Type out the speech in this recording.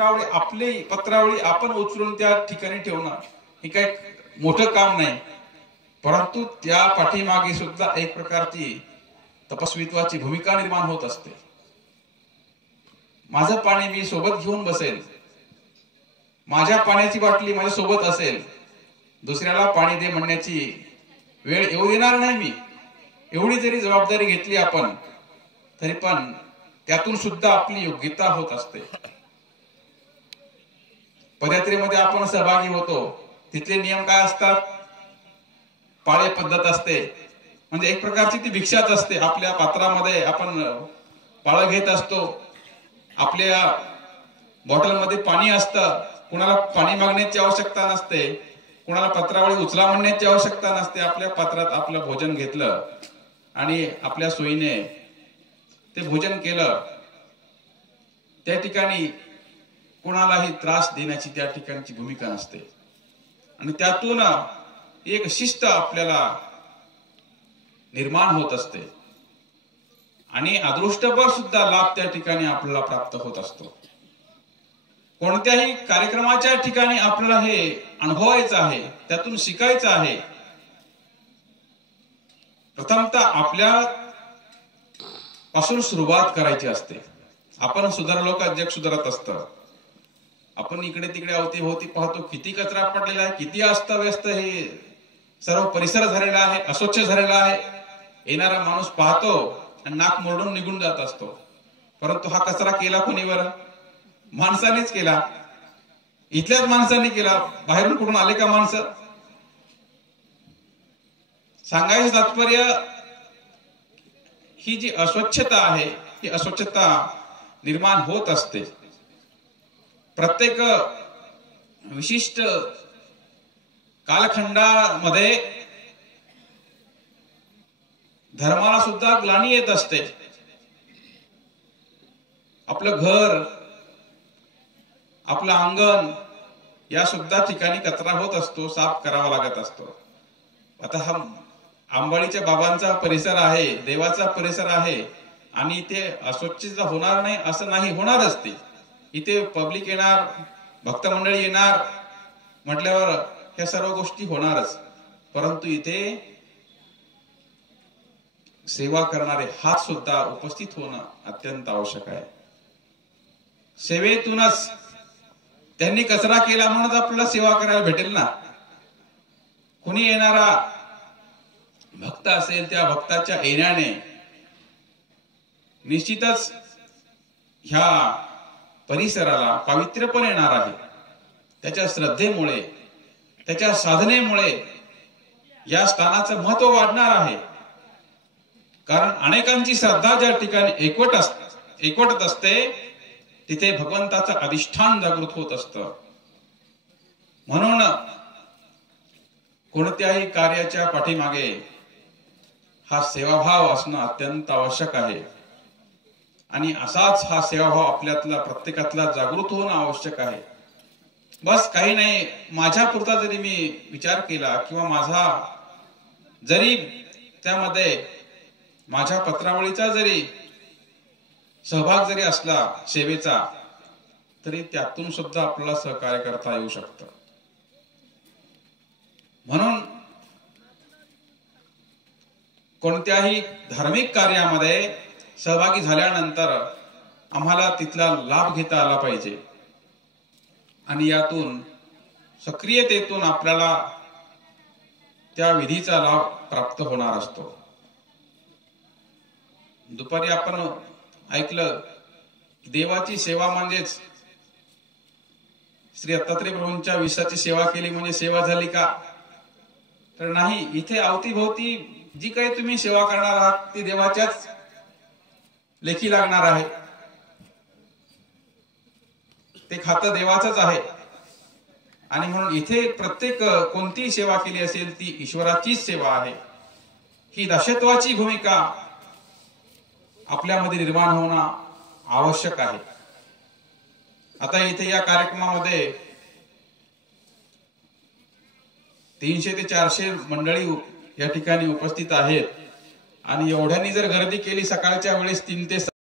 आपली पत्रावळी आपण उचलून त्या ठिकाणी ठेवणं हे काही मोठं काम नाही, परंतु त्या पाठीमागे सुद्धा एक प्रकारची तपस्वित्वाची भूमिका निर्माण होत असते. माझं पाणी मी सोबत घेऊन बसेल, माझ्या पाण्याची बाटली माझ्या सोबत असेल, दुसऱ्याला पाणी दे म्हणण्याची वेळ येऊ देणार नाही मी. एवढी जरी जबाबदारी घेतली आपण तरी पण त्यातून सुद्धा आपली योग्यता होत असते. पदयात्रेमध्ये आपण सहभागी होतो, तिथले नियम काय असतात? पाळे पद्धत असते, म्हणजे एक प्रकारची ती भिक्षाच असते. आपल्या पात्रामध्ये आपण पाळं घेत असतो, आपल्या बॉटलमध्ये पाणी असतं. कुणाला पाणी मागण्याची आवश्यकता नसते, कुणाला पत्रावळी उचला म्हणण्याची आवश्यकता नसते. आपल्या पात्रात आपलं भोजन घेतलं आणि आपल्या सोयीने ते भोजन केलं. त्या ठिकाणी कोणालाही त्रास देण्याची त्या ठिकाणची भूमिका नसते आणि त्यातून एक शिस्त आपल्याला निर्माण होत असते आणि अदृष्टपर सुद्धा लाभ त्या ठिकाणी आपल्याला प्राप्त होत असतो. कोणत्याही कार्यक्रमाच्या ठिकाणी आपल्याला हे अनुभवायचं आहे, त्यातून शिकायचं आहे. प्रथमतः आपल्या पासून सुरुवात करायची असते. आपण सुधारलो का जग सुधारत असतं. आपण इकडे तिकडे अवतीभोवती पाहतो, किती कचरा पडलेला आहे, किती अस्ताव्यस्त हे सर्व परिसर झालेला आहे, अस्वच्छ झालेला आहे. येणारा माणूस पाहतो आणि नाक मोडून निघून जात असतो, परंतु हा कचरा केला कोणी? बरं, माणसानेच केला. इथल्याच माणसांनी केला, बाहेरून कुठून आले का माणसं? सांगायचं तात्पर्य, ही जी अस्वच्छता आहे ही अस्वच्छता निर्माण होत असते. प्रत्येक विशिष्ट कालखंडामध्ये धर्माला सुद्धा ग्लानी येत असते. आपलं घर, आपलं अंगण या सुद्धा ठिकाणी कचरा होत असतो, साफ करावा लागत असतो. आता हा आंबाळीच्या बाबांचा परिसर आहे, देवाचा परिसर आहे आणि इथे अस्वच्छता होणार नाही असं नाही, होणारच. ते इथे पब्लिक येणार, भक्त मंडळी येणार म्हटल्यावर ह्या सर्व गोष्टी होणारच, परंतु इथे सेवा करणारे हात सुद्धा उपस्थित होणं अत्यंत आवश्यक आहे. सेवेतूनच त्यांनी कचरा केला म्हणून आपल्याला सेवा करायला भेटेल ना. कुणी येणारा भक्त असेल, त्या भक्ताच्या येण्याने निश्चितच ह्या परिसराला पावित्र्यपण येणार आहे. त्याच्या श्रद्धेमुळे, त्याच्या साधनेमुळे या स्थानाचं महत्व वाढणार आहे. कारण अनेकांची श्रद्धा ज्या ठिकाणी एकवटत असते तिथे भगवंताचं अधिष्ठान जागृत होत असतं. म्हणून कोणत्याही कार्याच्या पाठीमागे हा सेवाभाव असणं अत्यंत आवश्यक आहे आणि असाच हा सेवाभाव आपल्यातला प्रत्येकातला जागृत होणं आवश्यक आहे. बस काही नाही, माझ्या पुरता जरी मी विचार केला किंवा माझा जरी त्यामध्ये माझ्या पत्रावळीचा जरी सहभाग जरी असला सेवेचा, तरी त्यातून सुद्धा आपल्याला सहकार्य करता येऊ शकतं. म्हणून कोणत्याही धार्मिक कार्यामध्ये सहभागी झाल्यानंतर आम्हाला तिथला लाभ घेता आला पाहिजे आणि यातून सक्रियतेतून आपल्याला त्या विधीचा लाभ प्राप्त होणार असतो. दुपारी आपण ऐकलं, देवाची सेवा म्हणजेच श्री दत्तात्रय प्रभूंच्या विषयाची सेवा केली म्हणजे सेवा झाली का? तर नाही. इथे अवतीभोवती जी काही तुम्ही सेवा करणार आहात ती देवाच्याच लेखी लागणार आहे. ते खातं देवाचंच आहे आणि म्हणून इथे प्रत्येक कोणतीही सेवा केली असेल ती ईश्वराचीच सेवा आहे. ही दासत्वाची भूमिका आपल्यामध्ये निर्माण होणं आवश्यक आहे. आता इथे या कार्यक्रमामध्ये 300 ते 400 मंडळी या ठिकाणी उपस्थित आहेत आणि एवढ्यांनी जर गर्दी केली सकाळच्या वेळेस 3 ते